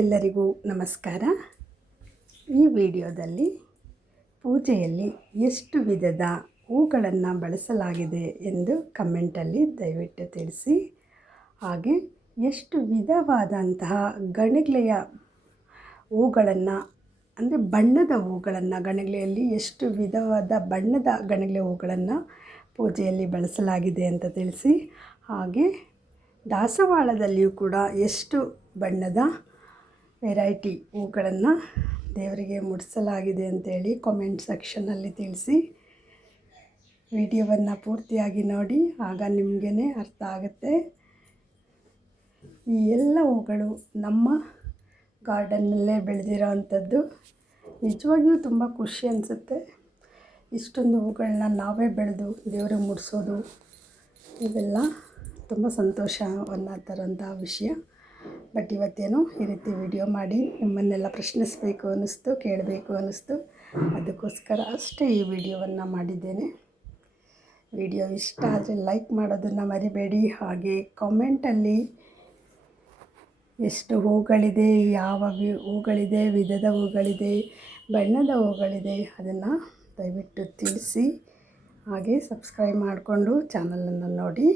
ಎಲ್ಲರಿಗೂ ನಮಸ್ಕಾರ. ಈ ವಿಡಿಯೋದಲ್ಲಿ ಪೂಜೆಯಲ್ಲಿ ಎಷ್ಟು ವಿಧದ ಹೂಗಳನ್ನು ಬಳಸಲಾಗಿದೆ ಎಂದು ಕಮೆಂಟಲ್ಲಿ ದಯವಿಟ್ಟು ತಿಳಿಸಿ. ಹಾಗೆ ಎಷ್ಟು ವಿಧವಾದಂತಹ ಗಣಗ್ಲೆಯ ಹೂಗಳನ್ನು ಅಂದರೆ ಬಣ್ಣದ ಹೂಗಳನ್ನು ಗಣಗ್ಲೆಯಲ್ಲಿ ಎಷ್ಟು ವಿಧವಾದ ಬಣ್ಣದ ಗಣಗ್ಲೆ ಹೂಗಳನ್ನು ಪೂಜೆಯಲ್ಲಿ ಬಳಸಲಾಗಿದೆ ಅಂತ ತಿಳಿಸಿ. ಹಾಗೆ ದಾಸವಾಳದಲ್ಲಿಯೂ ಕೂಡ ಎಷ್ಟು ಬಣ್ಣದ ವೆರೈಟಿ ಹೂಗಳನ್ನು ದೇವರಿಗೆ ಮುಡಿಸಲಾಗಿದೆ ಅಂತೇಳಿ ಕಾಮೆಂಟ್ ಸೆಕ್ಷನಲ್ಲಿ ತಿಳಿಸಿ. ವಿಡಿಯೋವನ್ನು ಪೂರ್ತಿಯಾಗಿ ನೋಡಿ, ಆಗ ನಿಮಗೇ ಅರ್ಥ ಆಗುತ್ತೆ. ಈ ಎಲ್ಲ ಹೂಗಳು ನಮ್ಮ ಗಾರ್ಡನ್ನಲ್ಲೇ ಬೆಳೆದಿರೋ ಅಂಥದ್ದು. ನಿಜವಾಗಿಯೂ ತುಂಬ ಖುಷಿ ಅನಿಸುತ್ತೆ. ಇಷ್ಟೊಂದು ಹೂಗಳನ್ನ ನಾವೇ ಬೆಳೆದು ದೇವ್ರಿಗೆ ಮುಡಿಸೋದು ಇವೆಲ್ಲ ತುಂಬ ಸಂತೋಷವನ್ನು ತರುವಂಥ ವಿಷಯ. ಬಟ್ ಇವತ್ತೇನು ಈ ರೀತಿ ವಿಡಿಯೋ ಮಾಡಿ ನಿಮ್ಮನ್ನೆಲ್ಲ ಪ್ರಶ್ನಿಸಬೇಕು ಅನ್ನಿಸ್ತು, ಕೇಳಬೇಕು ಅನ್ನಿಸ್ತು. ಅದಕ್ಕೋಸ್ಕರ ಅಷ್ಟೇ ಈ ವಿಡಿಯೋವನ್ನು ಮಾಡಿದ್ದೇನೆ. ವಿಡಿಯೋ ಇಷ್ಟ ಆದರೆ ಲೈಕ್ ಮಾಡೋದನ್ನು ಮರಿಬೇಡಿ. ಹಾಗೆ ಕಾಮೆಂಟಲ್ಲಿ ಎಷ್ಟು ಹೂಗಳಿದೆ, ಯಾವ ಹೂಗಳಿದೆ, ವಿಧದ ಹೂಗಳಿದೆ, ಬಣ್ಣದ ಹೂಗಳಿದೆ ಅದನ್ನು ದಯವಿಟ್ಟು ತಿಳಿಸಿ. ಹಾಗೆ ಸಬ್ಸ್ಕ್ರೈಬ್ ಮಾಡಿಕೊಂಡು ಚಾನಲನ್ನು ನೋಡಿ.